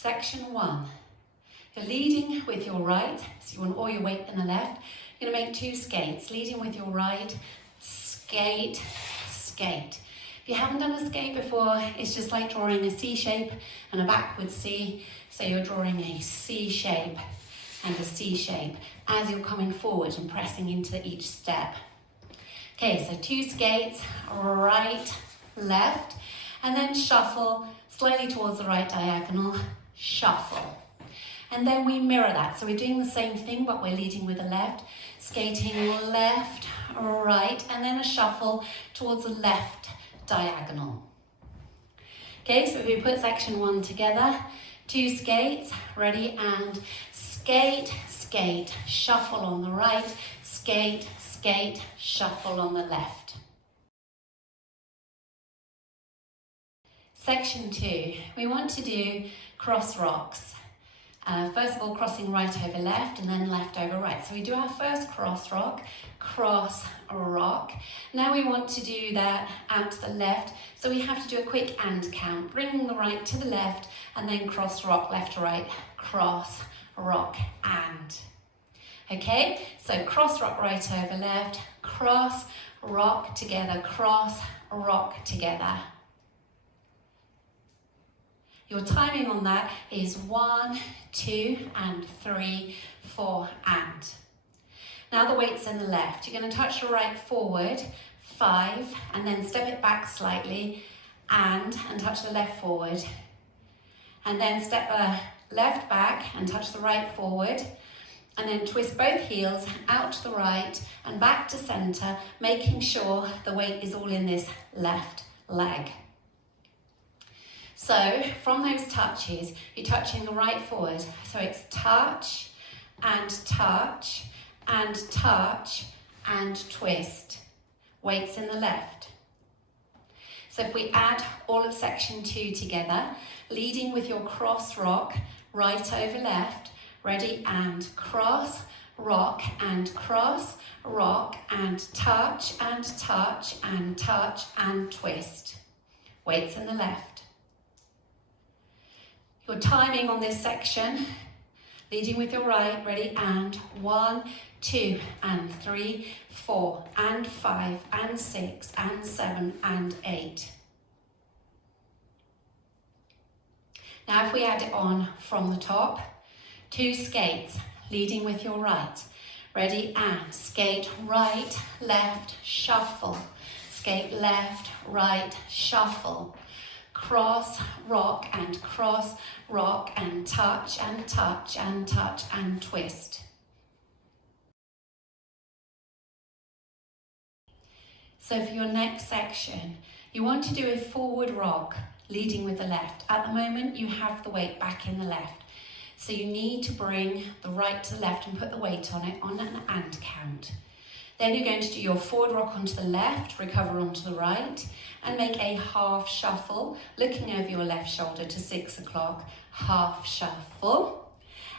Section 1. You're leading with your right, so you want all your weight in the left. You're going to make 2 skates, leading with your right, skate, skate. If you haven't done a skate before, it's just like drawing a C shape and a backward C. So you're drawing a C shape and a C shape as you're coming forward and pressing into each step. Okay, so 2 skates, right, left, and then shuffle slightly towards the right diagonal, shuffle. And then we mirror that. So we're doing the same thing, but we're leading with the left, skating left, right, and then a shuffle towards the left diagonal. Okay, so if we put section 1 together, 2 skates, ready, and skate, skate, shuffle on the right, skate, skate, shuffle on the left. Section 2, we want to do cross rocks. First of all, crossing right over left and then left over right. So we do our first cross rock. Now we want to do that out to the left. So we have to do a quick and count, bringing the right to the left and then cross rock, left to right, cross, rock, and. Okay, so cross rock right over left, cross, rock together, cross, rock together. Your timing on that is 1, 2, and 3, 4, and. Now the weight's in the left. You're going to touch the right forward, 5, and then step it back slightly, and touch the left forward. And then step the left back and touch the right forward, and then twist both heels out to the right and back to center, making sure the weight is all in this left leg. So from those touches, you're touching the right forward. So it's touch, and touch, and touch, and twist. Weights in the left. So if we add all of section 2 together, leading with your cross rock, right over left, ready, and cross, rock, and cross, rock, and touch, and touch, and touch, and twist. Weights in the left. Your timing on this section, leading with your right, ready, and 1, 2, and 3, 4, and 5, and 6, and 7, and 8. Now if we add it on from the top, 2 skates, leading with your right, ready, and skate right, left, shuffle, skate left, right, shuffle, cross, rock, and cross, rock, and touch, and touch, and touch, and twist. So for your next section, you want to do a forward rock, leading with the left. At the moment, you have the weight back in the left. So you need to bring the right to the left and put the weight on it on an and count. Then you're going to do your forward rock onto the left, recover onto the right, and make a half shuffle, looking over your left shoulder to 6 o'clock, half shuffle.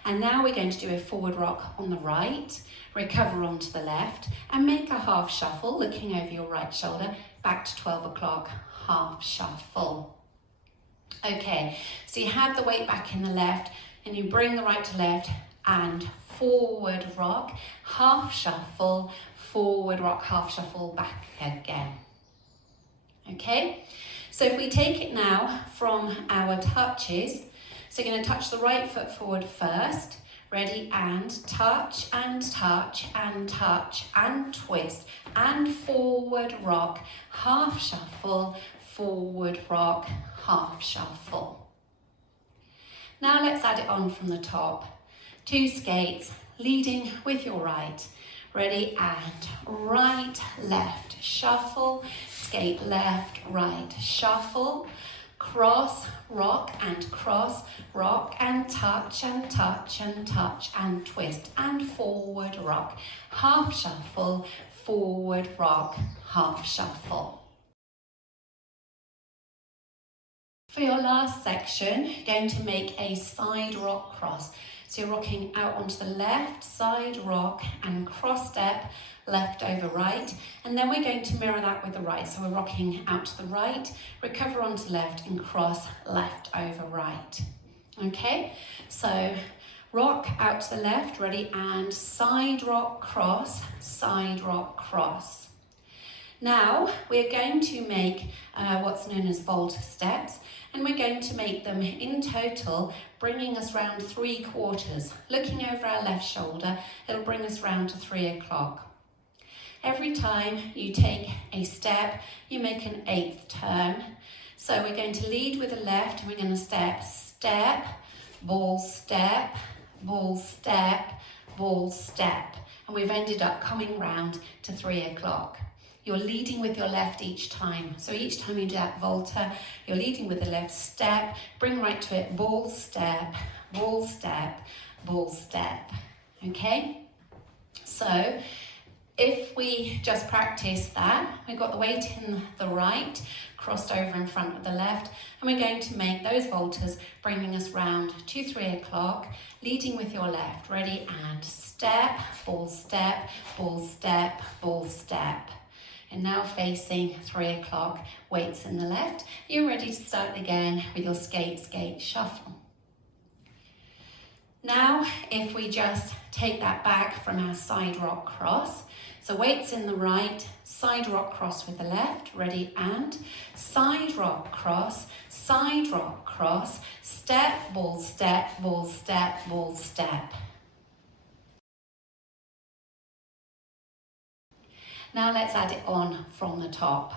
And now we're going to do a forward rock on the right, recover onto the left, and make a half shuffle, looking over your right shoulder, back to 12 o'clock, half shuffle. Okay, so you have the weight back in the left, and you bring the right to left, and forward rock, half shuffle, forward rock, half shuffle, back again. Okay, so if we take it now from our touches, so you're going to touch the right foot forward first, ready, and touch, and touch, and touch, and twist, and forward rock, half shuffle, forward rock, half shuffle. Now let's add it on from the top. 2 skates, leading with your right, ready, and right, left, shuffle, skate left, right, shuffle, cross, rock, and cross, rock, and touch, and touch, and touch, and twist, and forward rock, half shuffle, forward rock, half shuffle. For your last section, you're going to make a side rock cross. So you're rocking out onto the left side rock and cross step, left over right, and then we're going to mirror that with the right. So we're rocking out to the right, recover onto left, and cross left over right. Okay, so rock out to the left, ready, and side rock, cross, side rock, cross. Now we're going to make what's known as vault steps, and we're going to make them in total, bringing us round 3/4. Looking over our left shoulder, it'll bring us round to 3 o'clock. Every time you take a step, you make an 8th turn. So we're going to lead with the left, and we're going to step, step, ball, step, ball, step, ball, step. And we've ended up coming round to 3 o'clock. You're leading with your left each time. So each time you do that volta, you're leading with the left step, bring right to it, ball, step, ball, step, ball, step. Okay? So if we just practice that, we've got the weight in the right, crossed over in front of the left, and we're going to make those voltas, bringing us round to 3 o'clock, leading with your left. Ready, and step, ball, step, ball, step, ball, step. And now facing 3 o'clock, weights in the left. You're ready to start again with your skate, skate, shuffle. Now, if we just take that back from our side rock cross, so weights in the right, side rock cross with the left, ready, and side rock cross, step, ball, step, ball, step, ball, step. Now let's add it on from the top.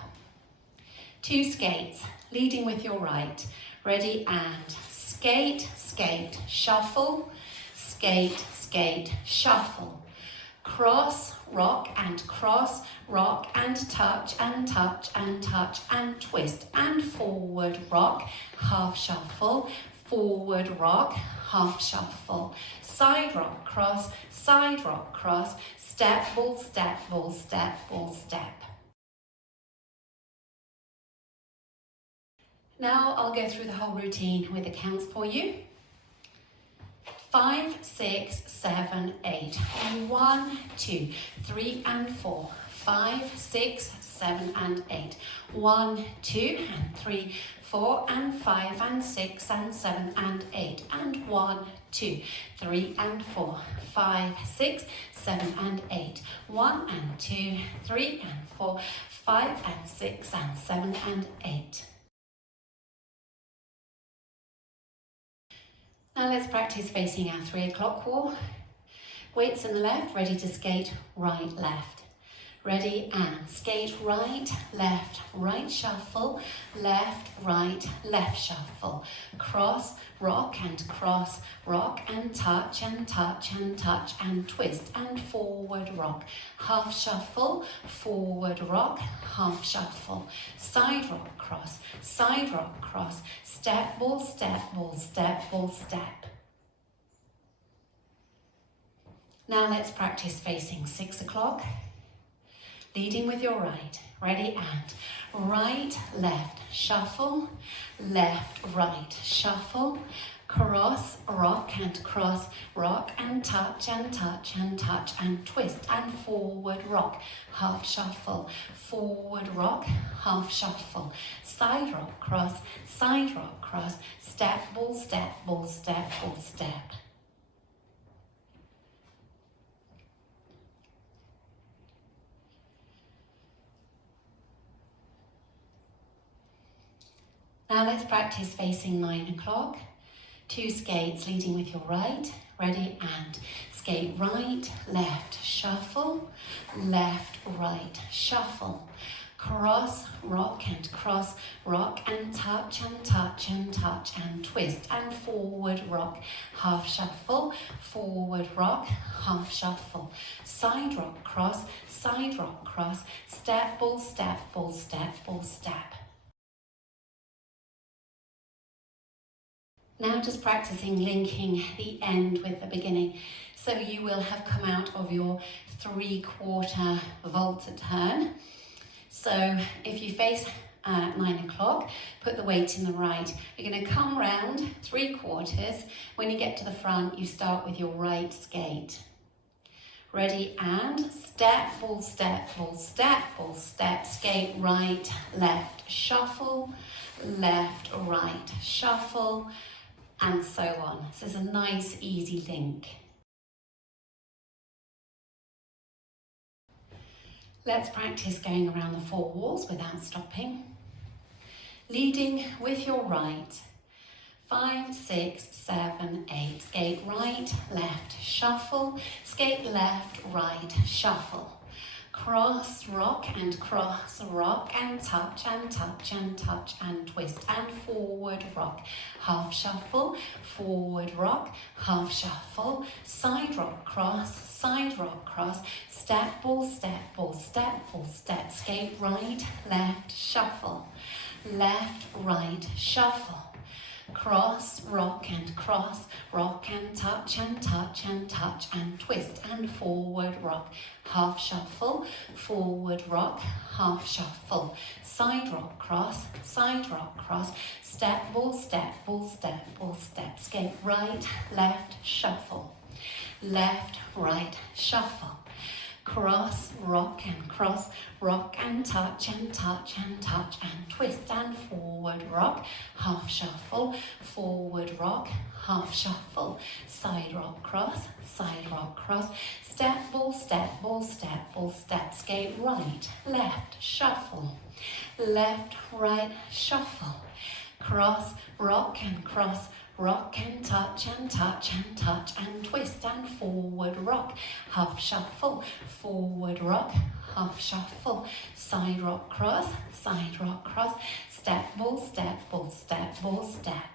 2 skates, leading with your right, ready, and skate, skate, shuffle, skate, skate, shuffle. Cross, rock and cross, rock and touch and touch and touch and twist and forward rock, half shuffle, forward rock, half shuffle, side rock cross, step, ball, step, ball, step, ball, step. Now I'll go through the whole routine with the counts for you. 5, 6, 7, 8. 1, 2, 3 and 4. 5, 6, 7 and 8. 1, 2 and 3, 4 and 5 and 6 and 7 and 8. And 1, 2, 3 and 4. 5, 6, 7 and 8. 1 and 2, 3 and 4. 5 and 6 and 7 and 8. Now let's practice facing our 3 o'clock wall. Weights in the left, ready to skate right, left. Ready, and skate right, shuffle, left, right, left shuffle. Cross, rock and touch and touch and touch and twist and forward rock. Half shuffle, forward rock, half shuffle. Side rock cross, step, ball, step, ball, step, ball, step. Now let's practice facing 6 o'clock. Leading with your right, ready, and right, left, shuffle, left, right, shuffle, cross, rock and touch and touch and touch and twist and forward rock, half shuffle, forward rock, half shuffle, side rock cross, step, ball, step, ball, step, ball, step. Now let's practice facing 9 o'clock. 2 skates leading with your right, ready, and skate right, left, shuffle, left, right, shuffle. Cross, rock and touch and touch and touch and twist and forward rock, half shuffle, forward rock, half shuffle. Side rock cross, step, ball, step, ball, step, ball, step. Now just practicing linking the end with the beginning. So you will have come out of your 3/4 volta turn. So if you face 9 o'clock, put the weight in the right. You're going to come round 3/4. When you get to the front, you start with your right skate. Ready, and step, ball, step, ball, step, ball, step, skate right, left, shuffle, left, right, shuffle, and so on. So it's a nice, easy link. Let's practice going around the 4 walls without stopping. Leading with your right. 5, 6, 7, 8. Skate right, left, shuffle. Skate left, right, shuffle. Cross, rock and touch and touch and touch and twist and forward rock. Half shuffle, forward rock, half shuffle, side rock cross, step ball, step ball, step ball, step. Skate right, left, shuffle. Left, right, shuffle. Cross, rock and touch and touch and touch and twist and forward rock. Half shuffle, forward rock, half shuffle. Side rock cross, step ball, step ball, step ball, step. Skate right, left, shuffle. Left, right, shuffle. Cross, rock and touch and touch and touch and twist and forward rock, half shuffle, forward rock, half shuffle, side rock cross, step ball, step ball, step ball, step. Skate right, left, shuffle, left, right, shuffle, cross, rock and touch and touch and touch and twist and forward rock, half shuffle, forward rock, half shuffle, side rock cross, step ball, step ball, step ball, step.